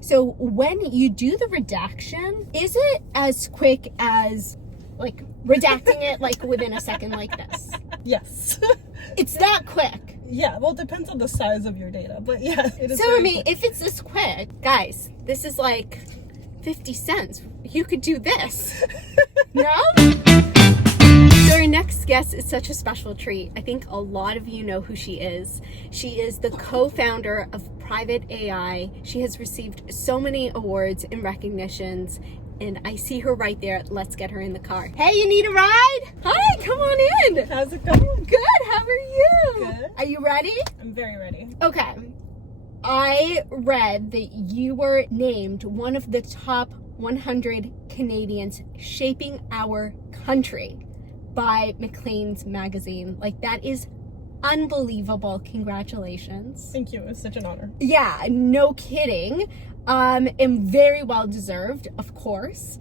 So when you do the redaction, is it as quick as like redacting it like within a second like this? Yes. It's that quick. Yeah, well, it depends on the size of your data, but yeah, it is. So I mean, if it's this quick, guys, this is like 50 cents. You could do this. No? So our next guest is such a special treat. I think a lot of you know who she is. She is the co-founder of Private AI. She has received so many awards and recognitions, and I see her right there. Let's get her in the car. Hey, you need a ride? Hi, come on in. How's it going? Good, how are you? Good. Are you ready? I'm very ready. Okay. I read that you were named one of the top 100 Canadians shaping our country by Maclean's magazine. Like, that is unbelievable. Congratulations. Thank you. It's such an honor. Yeah, no kidding. And very well deserved, of course.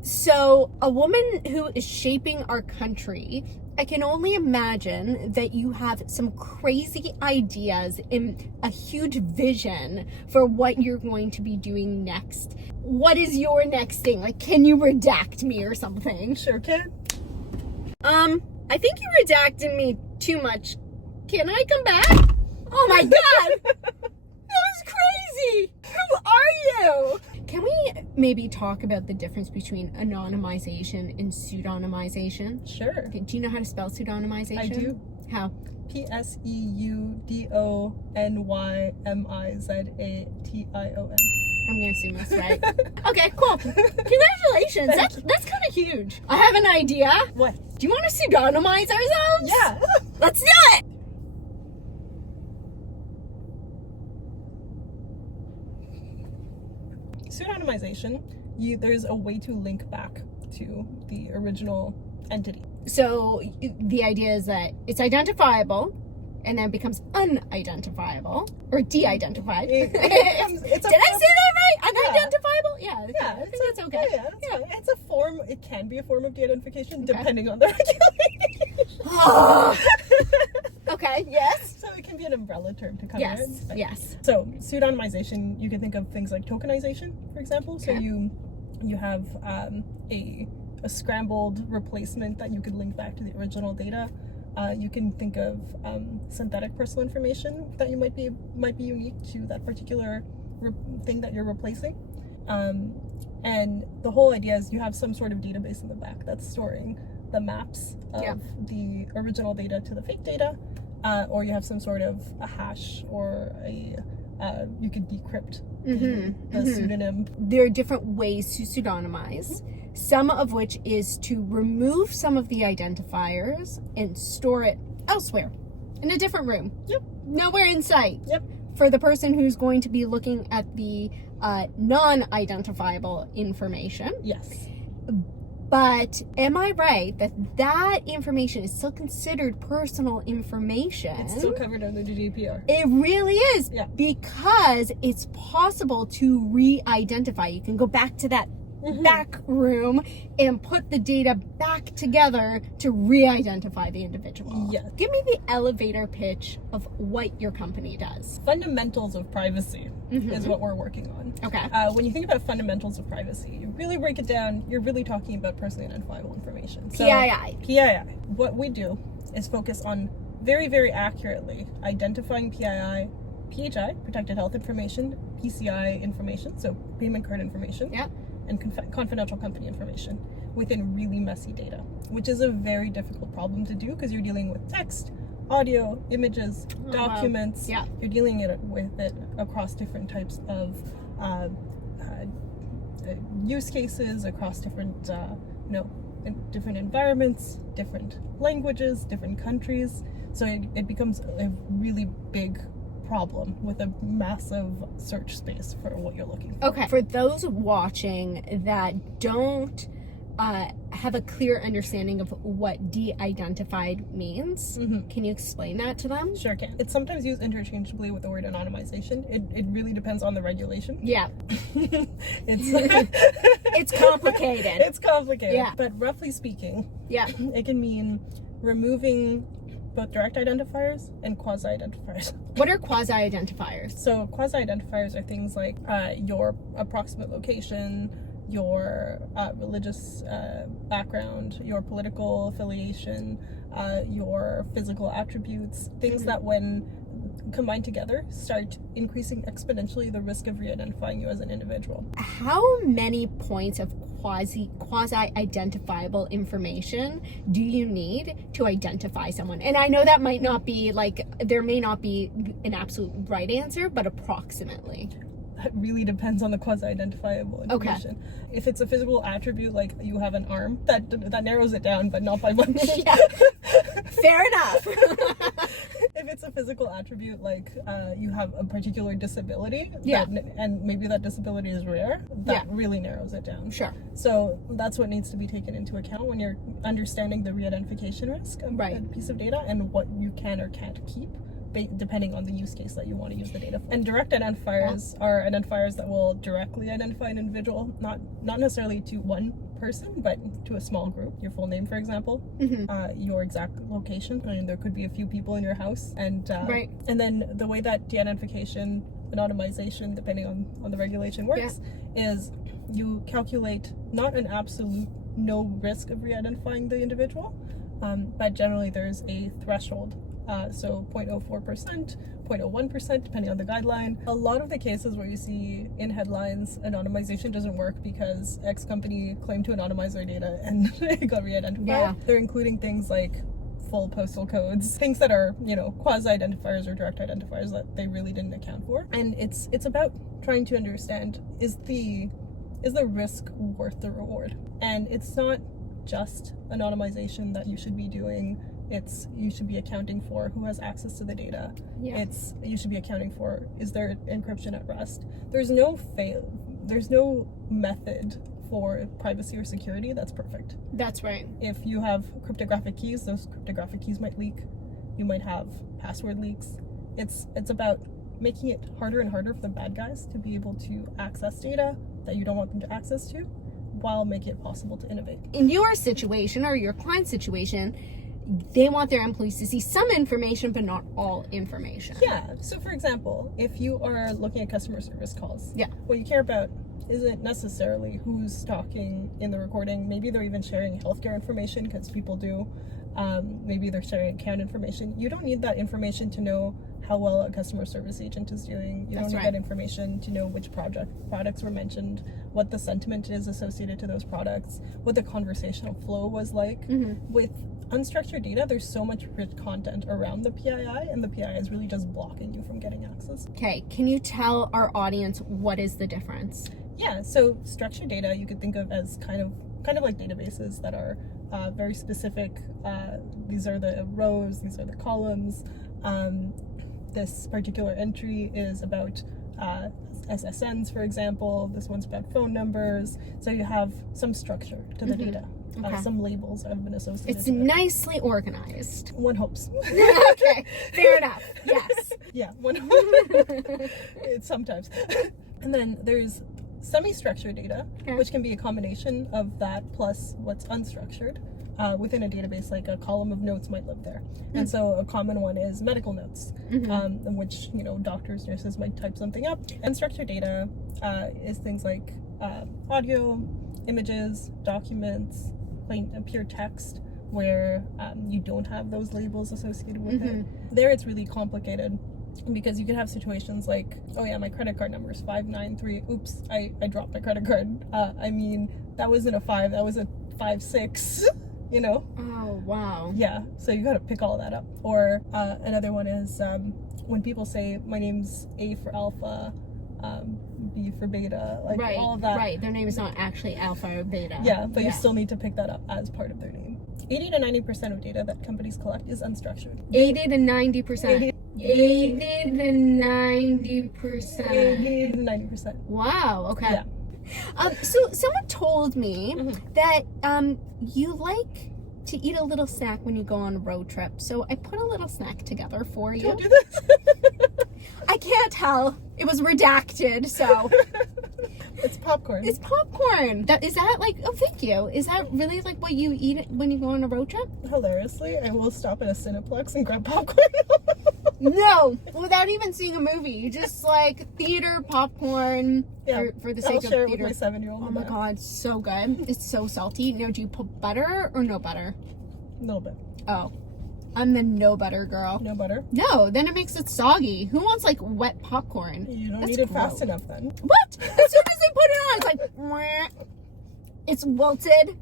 So a woman who is shaping our country, I can only imagine that you have some crazy ideas and a huge vision for what you're going to be doing next. What is your next thing? Like, can you redact me or something? Sure can. I think you redacted me too much. Can I come back? Oh my God! That was crazy! Who are you? Can we maybe talk about the difference between anonymization and pseudonymization? Sure. Okay, do you know how to spell pseudonymization? I do. How? Pseudonymization. I'm gonna assume that's right. Okay, cool. Congratulations. That's kind of huge. I have an idea. What? Do you want to pseudonymize ourselves? Yeah. Let's do it. Pseudonymization, there's a way to link back to the original entity. So the idea is that it's identifiable and then becomes unidentifiable or de-identified. Did I say that right? Unidentifiable? Yeah, I think that's okay. Yeah, that's fine. It's a form. It can be a form of de-identification depending on the regulation. Okay, yes. So it can be an umbrella term to cover Yes, it. yes. So pseudonymization, you can think of things like tokenization, for example. Okay. So you have a scrambled replacement that you could link back to the original data. You can think of synthetic personal information that might be unique to that particular thing that you're replacing. And the whole idea is you have some sort of database in the back that's storing the maps of the original data to the fake data, or you have some sort of a hash or you could decrypt the pseudonym. There are different ways to pseudonymize, some of which is to remove some of the identifiers and store it elsewhere in a different room. Yep. Nowhere in sight. Yep. For the person who's going to be looking at the non-identifiable information. Yes. But am I right that information is still considered personal information? It's still covered under the GDPR. It really is. Yeah. Because it's possible to re-identify. You can go back to that back room and put the data back together to re-identify the individual. Yes. Give me the elevator pitch of what your company does. Fundamentals of privacy is what we're working on. Okay. When you think about fundamentals of privacy, you really break it down, you're really talking about personally identifiable information. So, PII. What we do is focus on very, very accurately identifying PII, PHI, protected health information, PCI information, so payment card information, and confidential company information within really messy data, which is a very difficult problem to do because you're dealing with text, audio, images, documents. Wow. You're dealing with it across different types of use cases, across different different environments, different languages, different countries. So it becomes a really big problem with a massive search space for what you're looking for. Okay. For those watching that don't have a clear understanding of what de-identified means, can you explain that to them? Sure can. It's sometimes used interchangeably with the word anonymization. It really depends on the regulation. Yeah. It's complicated. It's complicated. Yeah. But roughly speaking, Yeah. it can mean removing both direct identifiers and quasi-identifiers. What are quasi-identifiers? So quasi-identifiers are things like your approximate location, your religious background, your political affiliation, your physical attributes, things that when combined together start increasing exponentially the risk of re-identifying you as an individual. How many points of quasi-identifiable information do you need to identify someone? And I know that might not be like, there may not be an absolute right answer, but approximately. That really depends on the quasi-identifiable information. Okay. If it's a physical attribute, like you have an arm, that narrows it down, but not by much. Yeah. Fair enough. If it's a physical attribute, like you have a particular disability, yeah, and maybe that disability is rare, that really narrows it down. Sure. So that's what needs to be taken into account when you're understanding the re-identification risk of a piece of data and what you can or can't keep, depending on the use case that you want to use the data for. And direct identifiers are identifiers that will directly identify an individual, not necessarily to one person, but to a small group. Your full name, for example, your exact location. I mean, there could be a few people in your house, and and then the way that de-identification, anonymization, depending on the regulation works, is you calculate not an absolute no risk of re-identifying the individual, but generally there's a threshold. So 0.04%, 0.01%, depending on the guideline. A lot of the cases where you see in headlines, anonymization doesn't work because X company claimed to anonymize their data and it got re-identified. Yeah. They're including things like full postal codes, things that are, quasi-identifiers or direct identifiers that they really didn't account for. And it's about trying to understand, is the risk worth the reward? And it's not just anonymization that you should be doing. You should be accounting for who has access to the data. Yeah. You should be accounting for, is there encryption at rest? There's no method for privacy or security that's perfect. That's right. If you have cryptographic keys, those cryptographic keys might leak. You might have password leaks. It's about making it harder and harder for the bad guys to be able to access data that you don't want them to access to, while making it possible to innovate. In your situation or your client's situation, they want their employees to see some information, but not all information. Yeah. So, for example, if you are looking at customer service calls, what you care about isn't necessarily who's talking in the recording. Maybe they're even sharing healthcare information, because people do. Maybe they're sharing account information. You don't need that information to know how well a customer service agent is doing. You don't need that information to know which products were mentioned, what the sentiment is associated to those products, what the conversational flow was like. With unstructured data, there's so much rich content around the PII, and the PII is really just blocking you from getting access. Okay, can you tell our audience what is the difference? Yeah, so structured data you could think of as kind of like databases that are very specific. These are the rows, these are the columns. This particular entry is about SSNs, for example. This one's about phone numbers. So you have some structure to the data. Some labels have been associated. It's nicely organized. One hopes. Okay, fair enough. Yes. Yeah, it's sometimes. And then there's semi-structured data, which can be a combination of that plus what's unstructured. Within a database, like a column of notes might live there. And so a common one is medical notes, in which, doctors, nurses might type something up. Unstructured data is things like audio, images, documents, plain pure text, where you don't have those labels associated with it. There it's really complicated, because you can have situations like, oh yeah, my credit card number is 593. Oops, I dropped my credit card. That wasn't a 5, that was a 56. Oh, wow. Yeah, so you gotta pick all that up. Or another one is when people say, my name's A for Alpha, B for Beta, all of that. Right, their name is not actually Alpha or Beta. Yeah, but you still need to pick that up as part of their name. 80 to 90% of data that companies collect is unstructured. 80 to 90%. 80 to 90%. 80 to 90%. Wow, okay. Yeah. So someone told me that you like to eat a little snack when you go on a road trip. So I put a little snack together for you. Don't do this. I can't tell. It was redacted, so. It's popcorn. It's popcorn. Is that like, oh, thank you. Is that really like what you eat when you go on a road trip? Hilariously, I will stop at a Cineplex and grab popcorn. No, without even seeing a movie. You just like theater popcorn for the sake I'll of share theater. it with my 7-year-old. Oh my god, so good. It's so salty. Now, do you put butter or no butter? A little bit. Oh, I'm the no butter girl. No butter? No, then it makes it soggy. Who wants like wet popcorn? You don't That's need it gross. fast enough then. What? As soon as they put it on, it's like, mwah. It's wilted.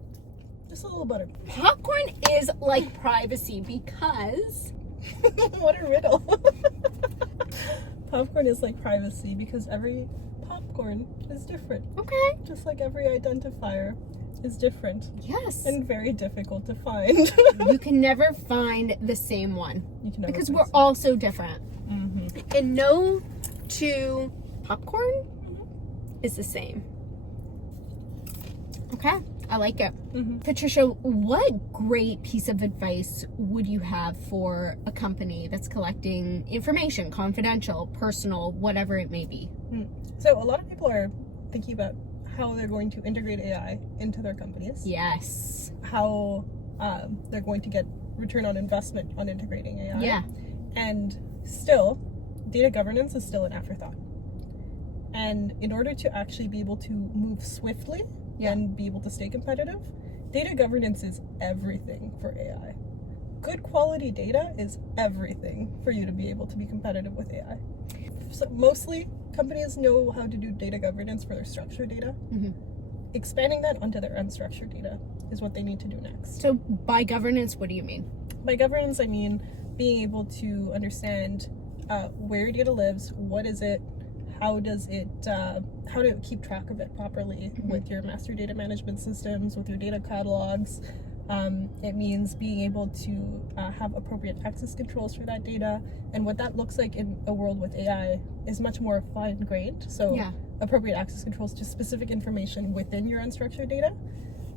Just a little butter. Popcorn is like privacy because... What a riddle. Popcorn is like privacy because every popcorn is different. Okay. Just like every identifier is different. Yes. And very difficult to find. You can never find the same one. You can never Because find we're all so different. Mm-hmm. And no two popcorn is the same. Okay. I like it. Mm-hmm. Patricia, what great piece of advice would you have for a company that's collecting information, confidential, personal, whatever it may be? So a lot of people are thinking about how they're going to integrate AI into their companies. Yes. How they're going to get return on investment on integrating AI. Yeah. And still, data governance is still an afterthought. And in order to actually be able to move swiftly and be able to stay competitive, data governance is everything for AI. Good quality data is everything for you to be able to be competitive with AI. So mostly companies know how to do data governance for their structured data. Mm-hmm. Expanding that onto their unstructured data is what they need to do next. So by governance, what do you mean? By governance, I mean being able to understand where your data lives, what is it, how does it, how to keep track of it properly with your master data management systems, with your data catalogs. It means being able to have appropriate access controls for that data. And what that looks like in a world with AI is much more fine-grained. So appropriate access controls to specific information within your unstructured data.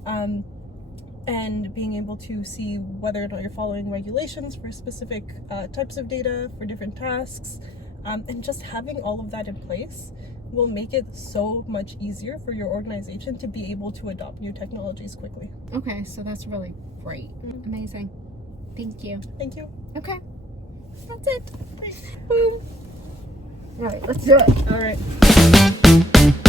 And being able to see whether or not you're following regulations for specific types of data, for different tasks. And just having all of that in place will make it so much easier for your organization to be able to adopt new technologies quickly. Okay, so that's really great. Amazing. Thank you. Thank you. Okay. That's it. Boom. All right, let's do it. All right.